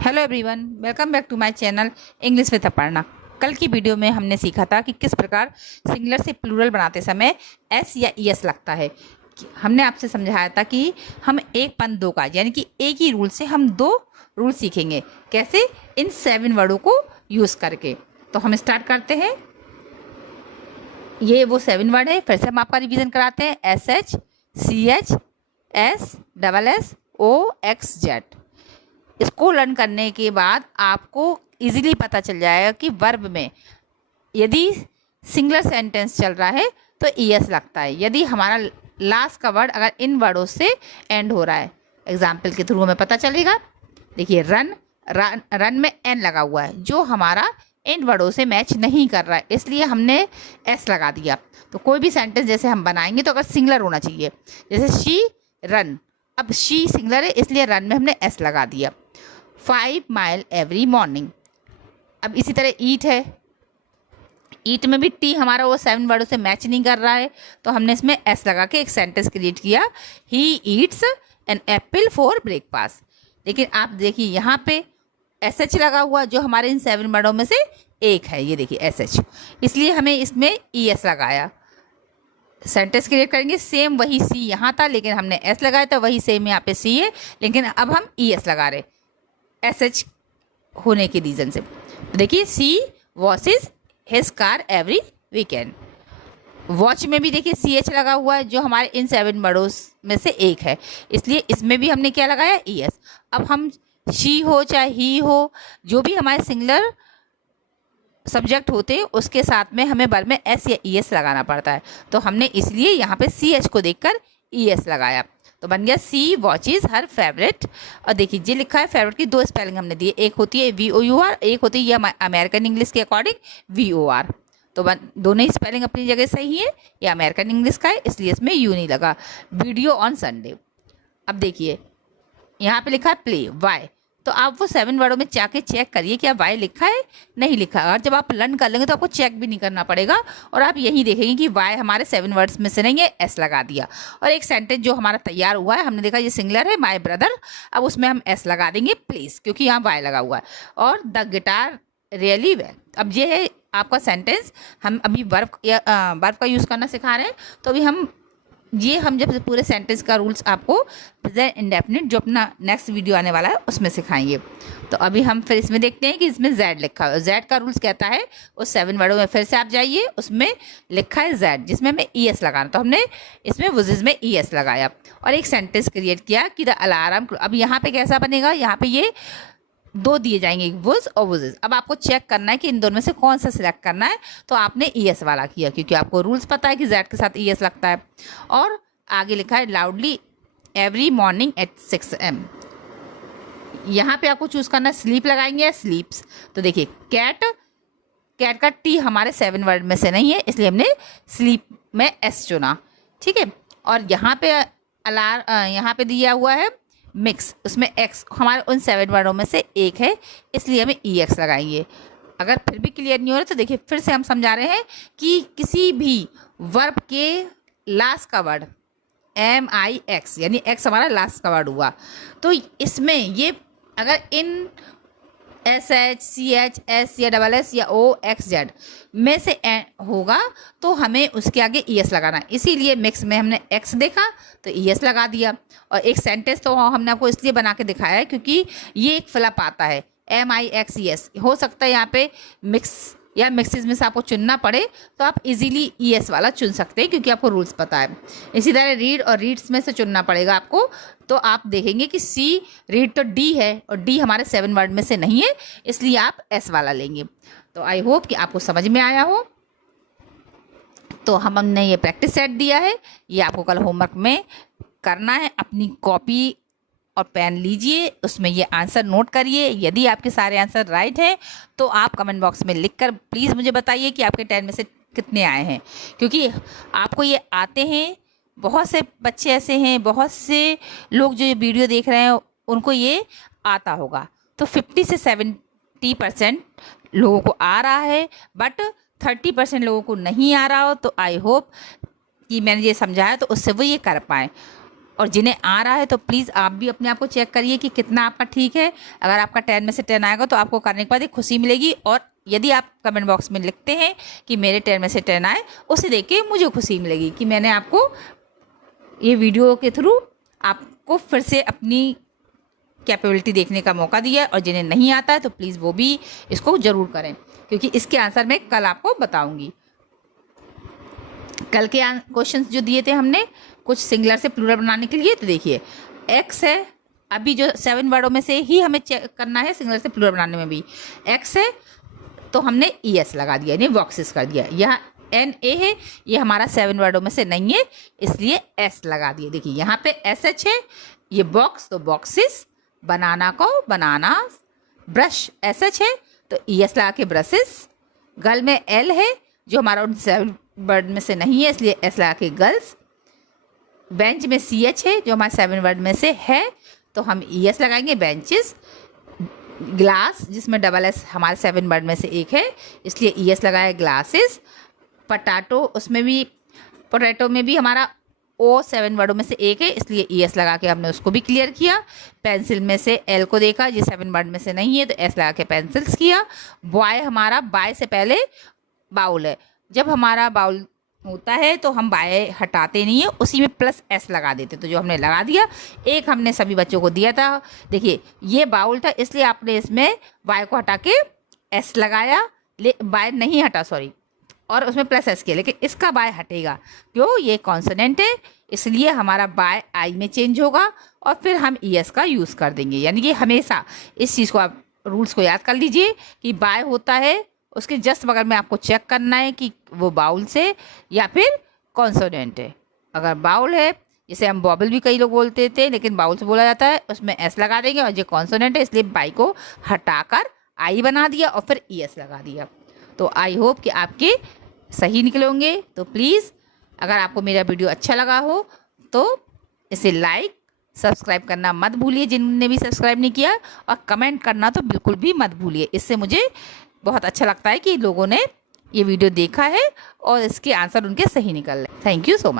Hello everyone, welcome back to my channel English with Aparna. कल की video में हमने सीखा था कि किस प्रकार सिंगुलर से प्लूरल बनाते समय एस या ईएस लगता है। हमने आपसे समझाया था कि हम एक पन दो का यानी कि एक ही रूल से हम दो रूल सीखेंगे। कैसे? इन 7 वर्डों को यूज़ करके। तो हम स्टार्ट करते हैं। ये वो 7 वर्ड है। फिर से हम आपका रिवीजन कराते हैं। SH CH SSSOXZ। इसको लर्न करने के बाद आपको इजीली पता चल जाएगा कि वर्ब में यदि सिंगुलर सेंटेंस चल रहा है तो ईएस लगता है, यदि हमारा लास्ट का वर्ड अगर इन वर्डों से एंड हो रहा है। एग्जाम्पल के थ्रू हमें पता चलेगा। देखिए, रन में एन लगा हुआ है जो हमारा इन वर्डों से मैच नहीं कर रहा है, इसलिए हमने एस लगा दिया। तो कोई भी सेंटेंस जैसे हम बनाएंगे तो अगर सिंगुलर होना चाहिए, जैसे शी रन, अब शी सिंगुलर है इसलिए रन में हमने एस लगा दिया। 5 माइल एवरी मॉर्निंग। अब इसी तरह ईट है, ईट में भी टी हमारा वो 7 वर्डों से मैच नहीं कर रहा है तो हमने इसमें एस लगा के एक सेंटेंस क्रिएट किया, he eats an apple for breakfast. लेकिन आप देखिए यहाँ पे एस एच लगा हुआ जो हमारे इन 7 वर्डों में से एक है। ये देखिए एस एच, इसलिए हमें इसमें ई एस लगाया। सेंटेंस क्रिएट करेंगे, सेम वही सी यहाँ था लेकिन हमने एस लगाया था, वही सेम यहाँ पे सी है लेकिन अब हम ई एस लगा रहे एस एच होने के रीज़न से। तो देखिए, she washes his car every weekend. Watch में भी देखिए सी एच लगा हुआ है जो हमारे इन 7 वर्डों में से एक है, इसलिए इसमें भी हमने क्या लगाया, ई एस। अब हम शी हो चाहे ही हो, जो भी हमारे सिंगुलर सब्जेक्ट होते हैं उसके साथ में हमें वर्ब में एस या ई एस लगाना पड़ता है। तो हमने इसलिए यहाँ पे सी एच को देखकर ई एस लगाया, तो बन गया सी वॉचेज हर फेवरेट। और देखिए ये लिखा है, फेवरेट की 2 स्पेलिंग हमने दी है, एक होती है VOUR, एक होती है ये अमेरिकन इंग्लिश के अकॉर्डिंग VOR। तो दोनों ही स्पेलिंग अपनी जगह सही है। ये अमेरिकन इंग्लिश का है इसलिए इसमें यू नहीं लगा। Video on Sunday. अब देखिए यहाँ पे लिखा है प्ले वाई, तो आप वो 7 वर्डों में जाके चेक करिए क्या वाई लिखा है, नहीं लिखा। और जब आप लर्न कर लेंगे तो आपको चेक भी नहीं करना पड़ेगा और आप यही देखेंगे कि वाई हमारे 7 वर्ड्स में से नहीं है, एस लगा दिया। और एक सेंटेंस जो हमारा तैयार हुआ है, हमने देखा ये सिंगुलर है, माई ब्रदर, अब उसमें हम एस लगा देंगे प्लीज, क्योंकि यहाँ वाई लगा हुआ है। और द गिटार रियली वेल, अब ये है आपका सेंटेंस। हम अभी वर्ब का यूज़ करना सिखा रहे हैं, तो अभी हम जब पूरे सेंटेंस का रूल्स आपको प्रेजेंट इंडेफिनिट जो अपना नेक्स्ट वीडियो आने वाला है उसमें सिखाएंगे। तो अभी हम फिर इसमें देखते हैं कि इसमें जेड लिखा है। जेड का रूल्स कहता है उस 7 वर्डों में फिर से आप जाइए, उसमें लिखा है जेड जिसमें हमें ई एस लगाना, तो हमने इसमें वुजेज में ई एस लगाया और एक सेंटेंस क्रिएट किया कि द अलार्म। अब यहाँ पे कैसा बनेगा, यहाँ पे ये 2 दिए जाएंगे, वुज और वुजेज। अब आपको चेक करना है कि इन दोनों में से कौन सा सिलेक्ट करना है, तो आपने ई एस वाला किया क्योंकि आपको रूल्स पता है कि जेड के साथ ई एस लगता है। और आगे लिखा है loudly every morning at 6 AM। यहाँ पे आपको चूज करना है स्लीप लगाएंगे या स्लीप्स। तो देखिए कैट का टी हमारे 7 वर्ड में से नहीं है इसलिए हमने स्लीप में एस चुना, ठीक है। और यहाँ पे यहाँ पे दिया हुआ है मिक्स, उसमें एक्स हमारे उन 7 वर्डों में से एक है इसलिए हमें ई एक्स लगाएंगे। अगर फिर भी क्लियर नहीं हो रहा तो देखिए फिर से हम समझा रहे हैं कि किसी भी वर्ब के लास्ट का वर्ड MIX यानी एक्स हमारा लास्ट का वर्ड हुआ, तो इसमें ये अगर इन SH CH S या SS या OXZ में से होगा तो हमें उसके आगे ES लगाना है। इसीलिए मिक्स में हमने X देखा तो ES लगा दिया। और एक सेंटेंस तो हमने आपको इसलिए बना के दिखाया है क्योंकि ये एक फ्लप आता है MIXES। हो सकता है यहाँ पे मिक्स या मिक्सिस में से आपको चुनना पड़े तो आप इजीली ES वाला चुन सकते हैं क्योंकि आपको रूल्स पता है। इसी तरह रीड और रीड्स में से चुनना पड़ेगा आपको, तो आप देखेंगे कि सी रीड तो डी है और डी हमारे 7 वर्ड में से नहीं है इसलिए आप एस वाला लेंगे। तो आई होप कि आपको समझ में आया हो। तो हमने ये प्रैक्टिस सेट दिया है, ये आपको कल होमवर्क में करना है। अपनी कॉपी और पेन लीजिए, उसमें ये आंसर नोट करिए। यदि आपके सारे आंसर राइट हैं तो आप कमेंट बॉक्स में लिखकर प्लीज़ मुझे बताइए कि आपके 10 में से कितने आए हैं, क्योंकि आपको ये आते हैं। बहुत से बच्चे ऐसे हैं, बहुत से लोग जो ये वीडियो देख रहे हैं उनको ये आता होगा, तो 50 से 70% लोगों को आ रहा है बट 30% लोगों को नहीं आ रहा हो। तो आई होप कि मैंने ये समझाया तो उससे वो ये कर पाएँ। और जिन्हें आ रहा है तो प्लीज़ आप भी अपने आप को चेक करिए कि कितना आपका ठीक है। अगर आपका 10 में से 10 आएगा तो आपको करने के बाद एक खुशी मिलेगी, और यदि आप कमेंट बॉक्स में लिखते हैं कि मेरे 10 में से 10 आए, उसे देख के मुझे खुशी मिलेगी कि मैंने आपको ये वीडियो के थ्रू आपको फिर से अपनी कैपेबिलिटी देखने का मौका दिया है। और जिन्हें नहीं आता है तो प्लीज़ वो भी इसको ज़रूर करें, क्योंकि इसके आंसर मैं कल आपको बताऊंगी। कल के क्वेश्चंस जो दिए थे हमने कुछ सिंगुलर से प्लूरल बनाने के लिए, तो देखिए एक्स है, अभी जो 7 वर्डों में से ही हमें चेक करना है सिंगुलर से प्लूरल बनाने में भी एक्स है, तो हमने ES लगा दिया, यानी बॉक्सेस कर दिया। यहाँ NA है, ये हमारा 7 वर्डों में से नहीं है, इसलिए S लगा दिए। देखिए यहाँ पे SH है, ये बॉक्स तो बॉक्सेस, बनाना को बनाना, ब्रश SH है तो ES लगा के ब्रशेस, गर्ल में L है जो हमारा उन 7 वर्ड में से नहीं है, इसलिए S लगा के गर्ल्स, बेंच में CH है जो हमारे 7 वर्ड में से है तो हम ES लगाएंगे बेंचेस, ग्लास जिसमें डबल S हमारे 7 वर्ड में से एक है इसलिए ES लगाया ग्लासेस, पटाटो उसमें भी पोटैटो में भी हमारा O 7 वर्डों में से एक है इसलिए ES लगा के हमने उसको भी क्लियर किया। पेंसिल में से L को देखा, ये 7 वर्ड में से नहीं है तो S लगा के पेंसिल्स किया। बॉय हमारा बाय से पहले बाउल है, जब हमारा बाउल होता है तो हम बाय हटाते नहीं है, उसी में प्लस S लगा देते, तो जो हमने लगा दिया। एक हमने सभी बच्चों को दिया था, देखिए ये बाउल था इसलिए आपने इसमें बाय को हटा के S लगाया, बाय नहीं हटा सॉरी, और उसमें प्लस S किया, लेकिन इसका बाय हटेगा क्यों, ये कॉन्सोनेंट है इसलिए हमारा बाय I में चेंज होगा और फिर हम ES का यूज़ कर देंगे। यानी कि हमेशा इस चीज़ को आप रूल्स को याद कर लीजिए कि बाय होता है उसके जस्ट बगल में आपको चेक करना है कि वो बाउल से या फिर कॉन्सोनेंट है। अगर बाउल है, जिसे हम बॉबल भी कई लोग बोलते थे लेकिन बाउल से बोला जाता है, उसमें S लगा देंगे, और ये कॉन्सोनेंट है इसलिए बाई को हटाकर I बना दिया और फिर ES लगा दिया। तो आई होप कि आपके सही निकले होंगे। तो प्लीज़ अगर आपको मेरा वीडियो अच्छा लगा हो तो इसे लाइक सब्सक्राइब करना मत भूलिए जिनने भी सब्सक्राइब नहीं किया, और कमेंट करना तो बिल्कुल भी मत भूलिए। इससे मुझे बहुत अच्छा लगता है कि लोगों ने ये वीडियो देखा है और इसके आंसर उनके सही निकल रहे हैं। Thank you so much.